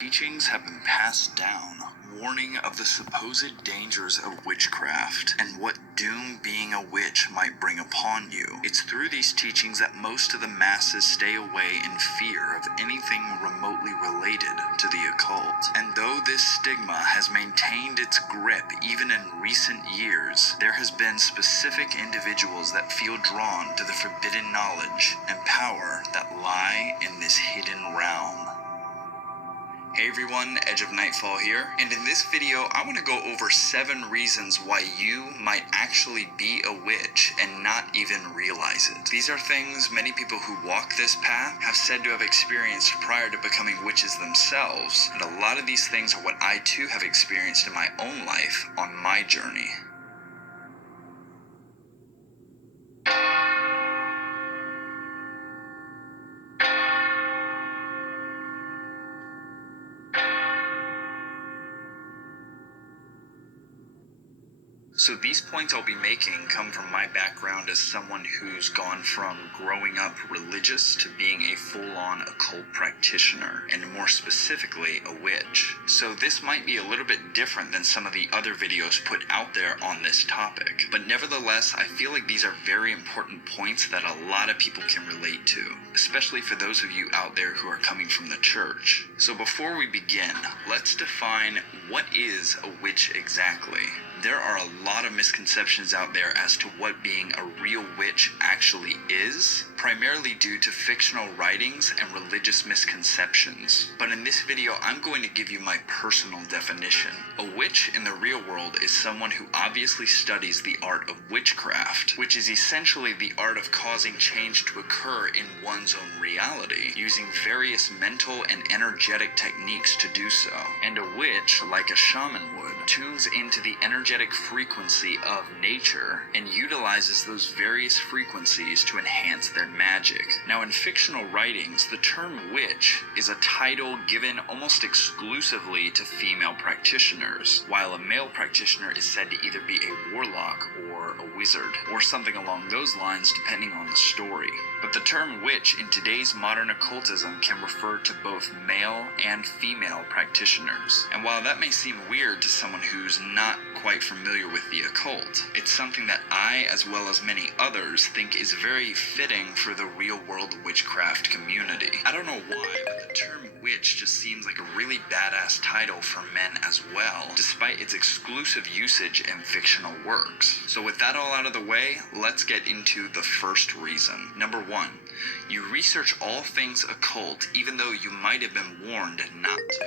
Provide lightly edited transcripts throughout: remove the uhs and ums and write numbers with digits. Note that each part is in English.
Teachings have been passed down, warning of the supposed dangers of witchcraft and what doom being a witch might bring upon you. It's through these teachings that most of the masses stay away in fear of anything remotely related to the occult. And though this stigma has maintained its grip even in recent years, there has been specific individuals that feel drawn to the forbidden knowledge and power that lie in this hidden realm. Hey everyone, Edge of Nightfall here, and in this video I want to go over 7 reasons why you might actually be a witch and not even realize it. These are things many people who walk this path have said to have experienced prior to becoming witches themselves, and a lot of these things are what I too have experienced in my own life on my journey. So these points I'll be making come from my background as someone who's gone from growing up religious to being a full-on occult practitioner, and more specifically, a witch. So this might be a little bit different than some of the other videos put out there on this topic, but nevertheless, I feel like these are very important points that a lot of people can relate to, especially for those of you out there who are coming from the church. So before we begin, let's define what is a witch exactly. There are a lot of misconceptions out there as to what being a real witch actually is, primarily due to fictional writings and religious misconceptions. But in this video, I'm going to give you my personal definition. A witch in the real world is someone who obviously studies the art of witchcraft, which is essentially the art of causing change to occur in one's own reality, using various mental and energetic techniques to do so. And a witch, like a shaman would, tunes into the energetic frequency of nature and utilizes those various frequencies to enhance their magic. Now, in fictional writings, the term witch is a title given almost exclusively to female practitioners, while a male practitioner is said to either be a warlock or a wizard, or something along those lines depending on the story. But the term witch in today's modern occultism can refer to both male and female practitioners. And while that may seem weird to someone who's not quite familiar with the occult, it's something that I, as well as many others, think is very fitting for the real-world witchcraft community. I don't know why, but the term witch just seems like a really badass title for men as well, despite its exclusive usage in fictional works. So with that all out of the way, let's get into the first reason. Number 1, you research all things occult even though you might have been warned not to.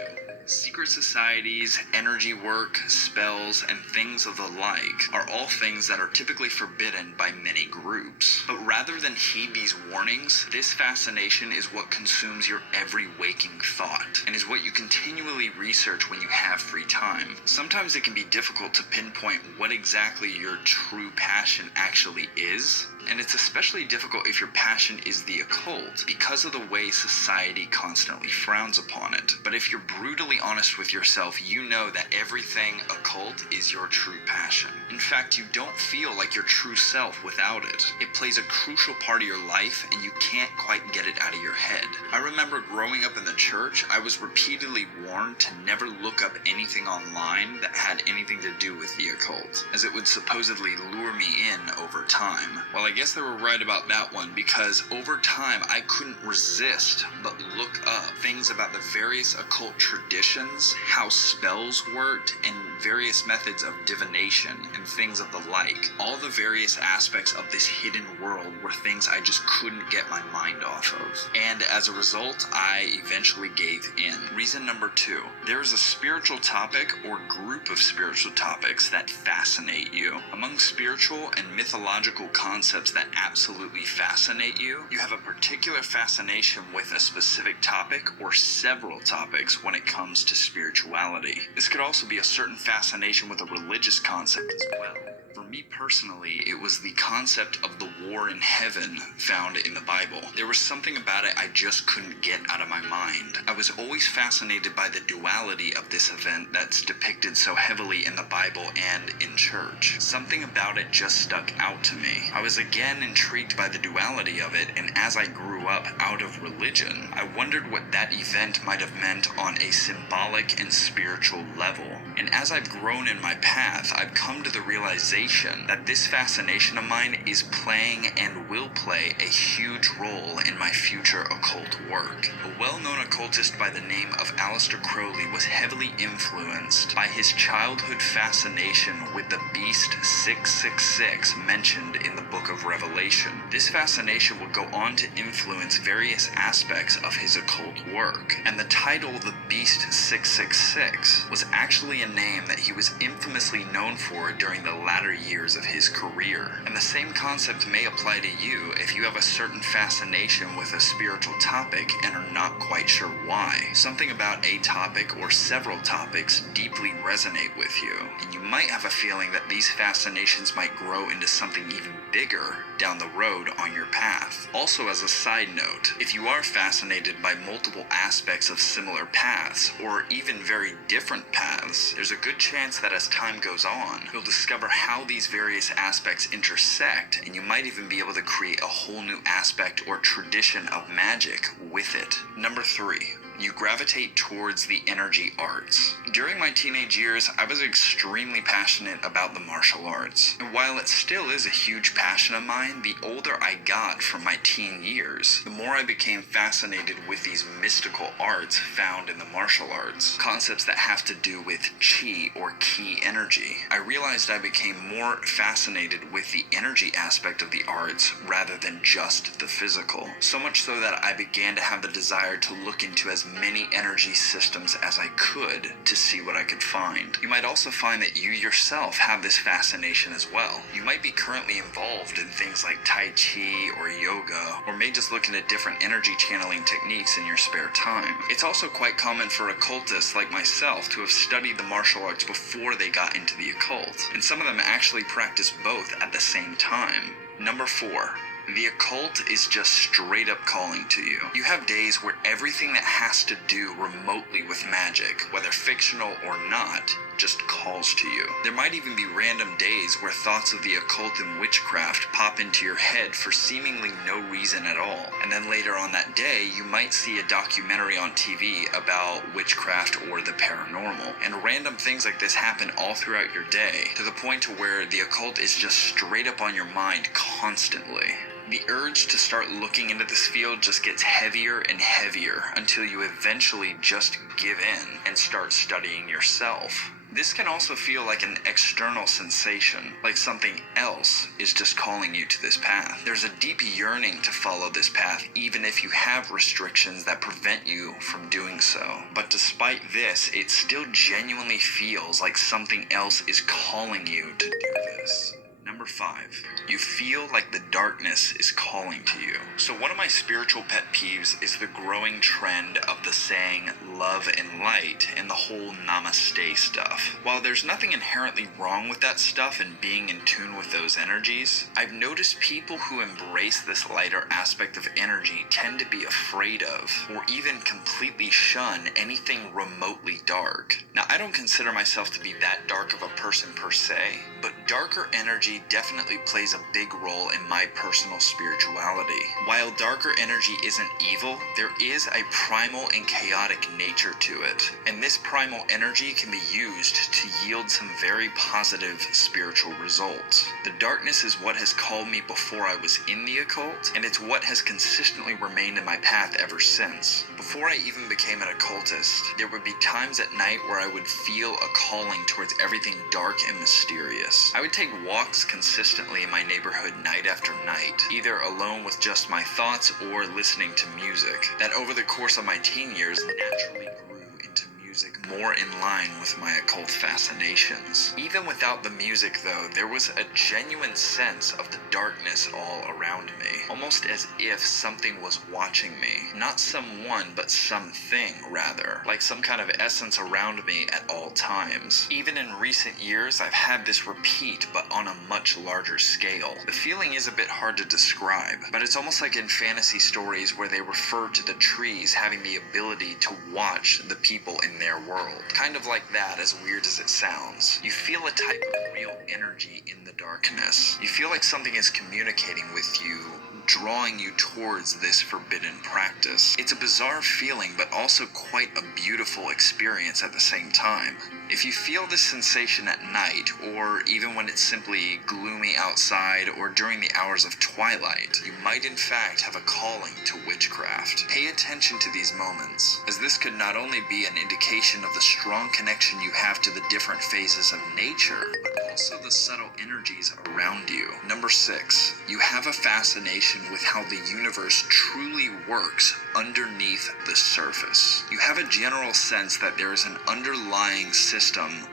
Secret societies, energy work, spells, and things of the like are all things that are typically forbidden by many groups. But rather than heed these warnings, this fascination is what consumes your every waking thought, and is what you continually research when you have free time. Sometimes it can be difficult to pinpoint what exactly your true passion actually is, and it's especially difficult if your passion is the occult because of the way society constantly frowns upon it. But if you're brutally honest with yourself, you know that everything occult is your true passion. In fact, you don't feel like your true self without it. It plays a crucial part of your life and you can't quite get it out of your head. I remember growing up in the church, I was repeatedly warned to never look up anything online that had anything to do with the occult, as it would supposedly lure me in over time. Well, I guess they were right about that one, because over time I couldn't resist but look up things about the various occult traditions, how spells worked, and various methods of divination and things of the like. All the various aspects of this hidden world were things I just couldn't get my mind off of. And as a result, I eventually gave in. Reason number 2, there is a spiritual topic or group of spiritual topics that fascinate you. Among spiritual and mythological concepts that absolutely fascinate you, you have a particular fascination with a specific topic or several topics when it comes to spirituality. This could also be a certain fascination with a religious concept as well. For me personally, it was the concept of the war in heaven found in the Bible. There was something about it I just couldn't get out of my mind. I was always fascinated by the duality of this event that's depicted so heavily in the Bible and in church. Something about it just stuck out to me. I was again intrigued by the duality of it, and as I grew up out of religion, I wondered what that event might have meant on a symbolic and spiritual level. And as I've grown in my path, I've come to the realization that this fascination of mine is playing and will play a huge role in my future occult work. A well-known occultist by the name of Aleister Crowley was heavily influenced by his childhood fascination with the beast 666 mentioned in the book of Revelation. This fascination would go on to influence various aspects of his occult work, and the title The Beast 666 was actually a name that he was infamously known for during the latter years of his career. And the same concept may apply to you if you have a certain fascination with a spiritual topic and are not quite sure why. Something about a topic or several topics deeply resonate with you, and you might have a feeling that these fascinations might grow into something even bigger down the road on your path. Also, as a side note, if you are fascinated by multiple aspects of similar paths, or even very different paths, there's a good chance that as time goes on, you'll discover how these various aspects intersect, and you might even be able to create a whole new aspect or tradition of magic with it. Number 3. You gravitate towards the energy arts. During my teenage years, I was extremely passionate about the martial arts. And while it still is a huge passion of mine, the older I got from my teen years, the more I became fascinated with these mystical arts found in the martial arts. Concepts that have to do with chi or ki energy. I realized I became more fascinated with the energy aspect of the arts rather than just the physical. So much so that I began to have the desire to look into as many energy systems as I could to see what I could find. You might also find that you yourself have this fascination as well. You might be currently involved in things like Tai Chi or yoga, or may just look into different energy channeling techniques in your spare time. It's also quite common for occultists like myself to have studied the martial arts before they got into the occult, and some of them actually practice both at the same time. Number 4. The occult is just straight up calling to you. You have days where everything that has to do remotely with magic, whether fictional or not, just calls to you. There might even be random days where thoughts of the occult and witchcraft pop into your head for seemingly no reason at all. And then later on that day, you might see a documentary on TV about witchcraft or the paranormal. And random things like this happen all throughout your day, to the point to where the occult is just straight up on your mind constantly. The urge to start looking into this field just gets heavier and heavier until you eventually just give in and start studying yourself. This can also feel like an external sensation, like something else is just calling you to this path. There's a deep yearning to follow this path, even if you have restrictions that prevent you from doing so. But despite this, it still genuinely feels like something else is calling you to do this. Number 5. You feel like the darkness is calling to you. So one of my spiritual pet peeves is the growing trend of the saying love and light and the whole namaste stuff. While there's nothing inherently wrong with that stuff and being in tune with those energies, I've noticed people who embrace this lighter aspect of energy tend to be afraid of, or even completely shun, anything remotely dark. Now, I don't consider myself to be that dark of a person per se, but darker energy definitely plays a big role in my personal spirituality. While darker energy isn't evil, there is a primal and chaotic nature to it, and this primal energy can be used to yield some very positive spiritual results. The darkness is what has called me before I was in the occult, and it's what has consistently remained in my path ever since. Before I even became an occultist, there would be times at night where I would feel a calling towards everything dark and mysterious. I would take walks consistently in my neighborhood night after night, either alone with just my thoughts or listening to music, that over the course of my teen years naturally grew into music music more in line with my occult fascinations. Even without the music though, there was a genuine sense of the darkness all around me, almost as if something was watching me. Not someone, but something rather, like some kind of essence around me at all times. Even in recent years, I've had this repeat, but on a much larger scale. The feeling is a bit hard to describe, but it's almost like in fantasy stories where they refer to the trees having the ability to watch the people in their world. Kind of like that, as weird as it sounds. You feel a type of real energy in the darkness. You feel like something is communicating with you, drawing you towards this forbidden practice. It's a bizarre feeling, but also quite a beautiful experience at the same time. If you feel this sensation at night, or even when it's simply gloomy outside or during the hours of twilight, you might in fact have a calling to witchcraft. Pay attention to these moments, as this could not only be an indication of the strong connection you have to the different phases of nature, but also the subtle energies around you. Number 6, you have a fascination with how the universe truly works underneath the surface. You have a general sense that there is an underlying system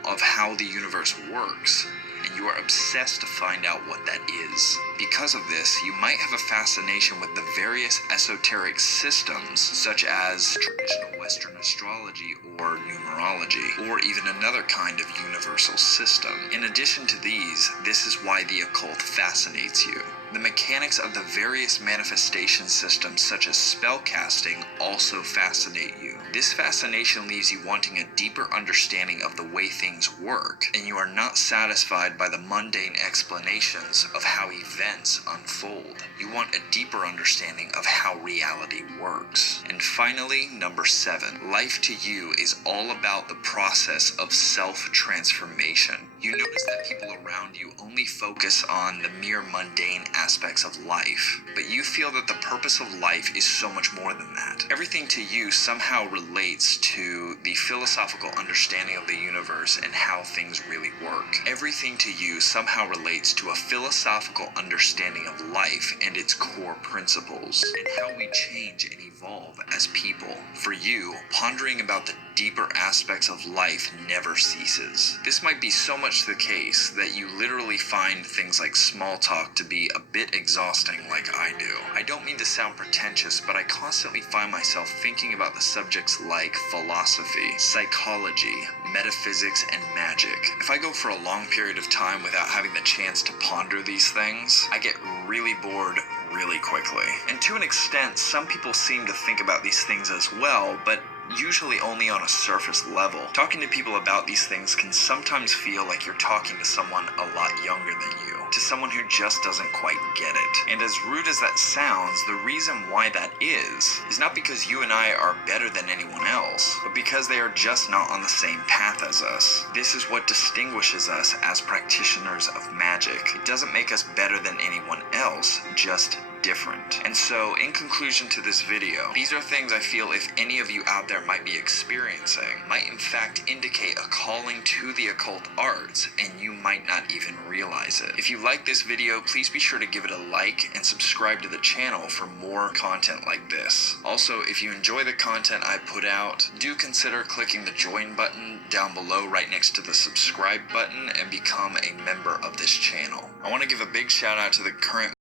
of how the universe works, and you are obsessed to find out what that is. Because of this, you might have a fascination with the various esoteric systems, such as traditional Western astrology or numerology, or even another kind of universal system. In addition to these, this is why the occult fascinates you. The mechanics of the various manifestation systems, such as spellcasting, also fascinate you. This fascination leaves you wanting a deeper understanding of the way things work, and you are not satisfied by the mundane explanations of how events unfold. You want a deeper understanding of how reality works. And finally, number 7, life to you is all about the process of self-transformation. You notice that people around you only focus on the mere mundane aspects of life, but you feel that the purpose of life is so much more than that. Everything to you somehow relates to the philosophical understanding of the universe and how things really work. Everything to you somehow relates to a philosophical understanding of life and its core principles, and how we change and evolve as people. For you, pondering about the deeper aspects of life never ceases. This might be so much the case that you literally find things like small talk to be a bit exhausting, like I do. I don't mean to sound pretentious, but I constantly find myself thinking about the subjects like philosophy, psychology, metaphysics, and magic. If I go for a long period of time without having the chance to ponder these things, I get really bored really quickly. And to an extent, some people seem to think about these things as well, but usually only on a surface level. Talking to people about these things can sometimes feel like you're talking to someone a lot younger than you, to someone who just doesn't quite get it. And as rude as that sounds, the reason why that is not because you and I are better than anyone else, but because they are just not on the same path as us. This is what distinguishes us as practitioners of magic. It doesn't make us better than anyone else, just different. And so, in conclusion to this video, these are things I feel if any of you out there might be experiencing, might in fact indicate a calling to the occult arts, and you might not even realize it. If you like this video, please be sure to give it a like and subscribe to the channel for more content like this. Also, if you enjoy the content I put out, do consider clicking the join button down below right next to the subscribe button and become a member of this channel. I want to give a big shout out to the current